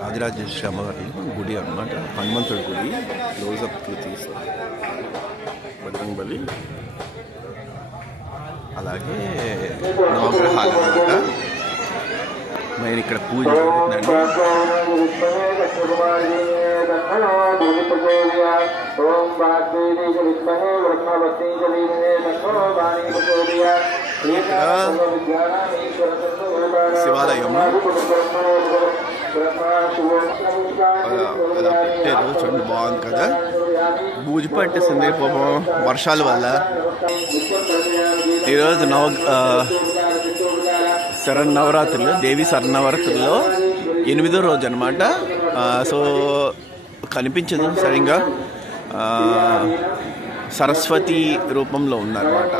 రాజరాజేశ్వరి అమ్మవారి గుడి అన్నమాట. హనుమంతుడి గుడి క్లోజప్ తీస్తారు బజరంగబలి. అలాగే నవగ్రహాలు అన్నమాట. నేను ఇక్కడ పూజ జరుగుతుందండి. శివాలయం అలా పెట్టారు చూడండి, బాగుంది కదా. బూజు పట్టేసింది పాపం వర్షాల వల్ల. ఈరోజు శరన్నవరాత్రులు, దేవి శరన్నవరాత్రుల్లో 8వ రోజు అనమాట. సో కనిపించదు సరిగ్గా, సరస్వతి రూపంలో ఉందన్నమాట.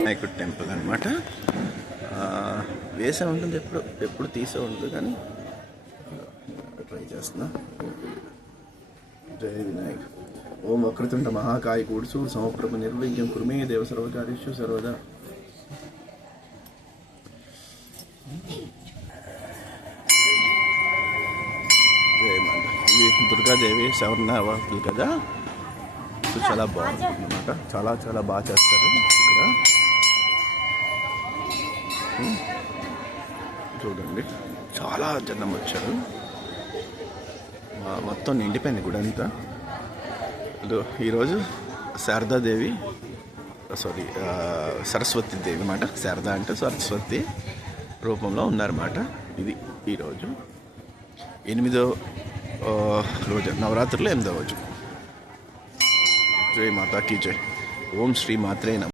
వినాయకుడి టెంపుల్ అనమాట. వేసే ఉంటుంది, ఎప్పుడు తీసే ఉంటుంది, కానీ ట్రై చేస్తున్నా. జయ వినాయక్. ఓం వక్రతుండ మహాకాయ కూడుసు సమప్రభ నిర్విఘ్నం కుర్మే దేవ సర్వకార్యేషు సర్వదా. ఇది దుర్గాదేవి శరన్నవరాత్రులు కదా. చాలా బాగుంటుంది అన్నమాట. చాలా చాలా బాగా చేస్తారు ఇక్కడ. చూడండి, చాలా జనం వచ్చారు. మొత్తం నిండిపోయింది గుడి అంతా. ఈరోజు శారదాదేవి, సరస్వతి దేవి అన్నమాట. శారద అంటే సరస్వతి రూపంలో ఉన్నారన్నమాట. ఇది ఈరోజు 8వ రోజు, నవరాత్రులు 8వ రోజు. జై మాతా కీ జై. ఓం శ్రీ మాత్రే నమః.